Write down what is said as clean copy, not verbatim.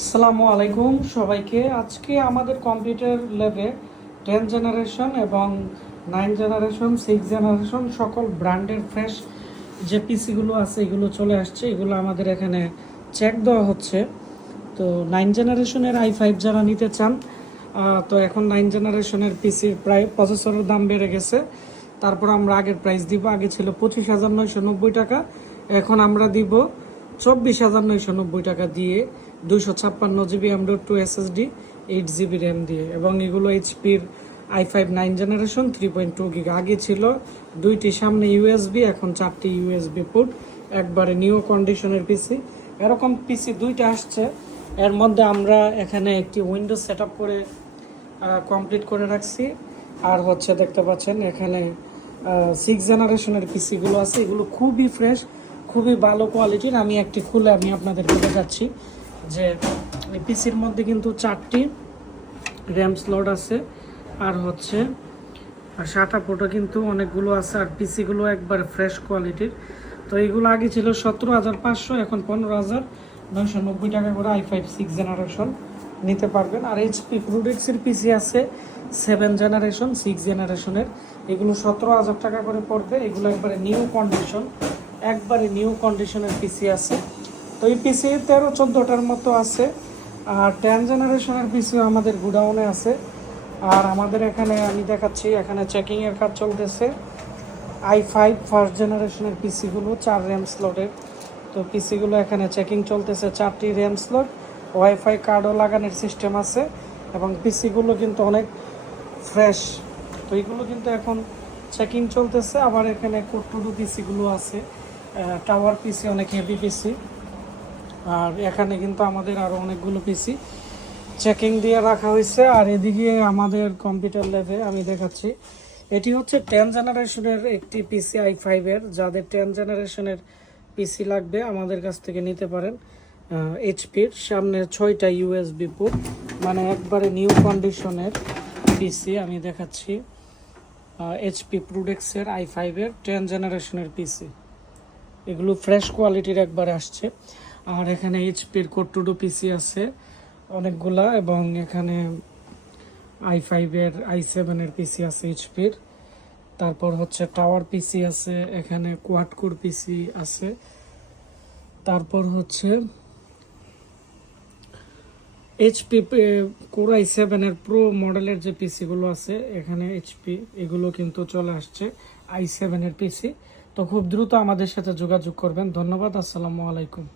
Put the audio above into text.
আসসালামু আলাইকুম সবাইকে। আজকে আমাদের কম্পিউটার ল্যাবে 10 জেনারেশন এবং 9 জেনারেশন 6 জেনারেশন সকল ব্র্যান্ডের ফ্রেশ যে পিসিগুলো আছে এগুলো চলে আসছে। এগুলো আমাদের এখানে চেক দেওয়া হচ্ছে। তো 9 জেনারেশনের i5 যারা নিতে চান, তো এখন 9 জেনারেশনের পিসির প্রায় প্রসেসরের দাম বেড়ে গেছে। তারপর আমরা আগের প্রাইস দিব, আগে ছিল 25,990 টাকা, এখন আমরা দিব 24,990 টাকা দিয়ে 256 GB M.2 SSD 8 GB RAM দিয়ে। এবং এগুলো এইচপির i5 9 জেনারেশন 3.2 গিগা। আগে ছিল দুইটি সামনে ইউএসবি, এখন 4টি ইউএসবি পোর্ট, একবারে নিউ কন্ডিশনের পিসি। এরকম পিসি দুইটা আসছে। এর মধ্যে আমরা এখানে একটি উইন্ডোজ সেট আপ করে কমপ্লিট করে রাখছি। আর হচ্ছে দেখতে পাচ্ছেন এখানে 6 জেনারেশনের পিসিগুলো আছে, এগুলো খুবই ফ্রেশ, খুবই ভালো কোয়ালিটির। আমি একটি খুলে আমি আপনাদেরকে দেখাচ্ছি যে এই পিসির মধ্যে কিন্তু 4টি র্যাম স্লট আছে, আর হচ্ছে শাটা পোর্টও কিন্তু অনেকগুলো আছে, আর পিসিগুলো একবার ফ্রেশ কোয়ালিটির। তো এইগুলো আগে ছিল 17,500, এখন 15,990 টাকা করে i5 6 জেনারেশন নিতে পারবেন। আর এইচপি প্রোডেক্টসের পিসি আছে 7 জেনারেশন 6 জেনারেশনের, এগুলো 17,000 টাকা করে পড়বে। এগুলো একবারে নিউ কন্ডিশন, একবারে নিউ কন্ডিশনের পিসি আছে। তো এই পিসি 13-14টার মতো আছে। আর 10 জেনারেশনের পিসিও আমাদের গুডাউনে আছে। আর আমাদের এখানে আমি দেখাচ্ছি, এখানে চেকিংয়ের কাজ চলতেছে। i5 ফার্স্ট জেনারেশনের পিসিগুলো 4 র্যাম স্লটের, তো পিসিগুলো এখানে চেকিং চলতেছে। 4টি র্যাম স্লট, ওয়াইফাই কার্ডও লাগানোর সিস্টেম আছে, এবং পিসিগুলো কিন্তু অনেক ফ্রেশ। তো এইগুলো কিন্তু এখন চেকিং চলতেছে। আবার এখানে কোট্টুডু পিসিগুলো আছে, টাওয়ার পিসি, অনেক হেভি পিসি। আর এখানে কিন্তু আমাদের আরও অনেকগুলো পিসি চেকিং দিয়ে রাখা হয়েছে। আর এদিকে আমাদের কম্পিউটার ল্যাবে আমি দেখাচ্ছি, এটি হচ্ছে 10 জেনারেশনের একটি পিসি i5-এর। যাদের 10 জেনারেশনের পিসি লাগবে আমাদের কাছ থেকে নিতে পারেন। এইচপির সামনে 6টা ইউএসবি পোর্ট, মানে একবারে নিউ কন্ডিশনের পিসি আমি দেখাচ্ছি। এইচপি প্রোডেক্টসের i5-এর 10 জেনারেশনের পিসি, এগুলো ফ্রেশ কোয়ালিটির একবারে আসছে। আর এখানে এইচপির কোট্টুডু পিসি আছে অনেকগুলা, এবং এখানে i5-এর i7-এর পিসি আছে এইচপির। তারপর হচ্ছে টাওয়ার পিসি আছে, এখানে কোয়াড কোর পিসি আছে। তারপর হচ্ছে এইচপি কোর i7-এর প্রো মডেলের যে পিসিগুলো আছে এখানে এইচপি, এগুলো কিন্তু চলে আসছে i7-এর পিসি। তো খুব দ্রুত আমাদের সাথে যোগাযোগ করবেন। ধন্যবাদ, আসসালামু আলাইকুম।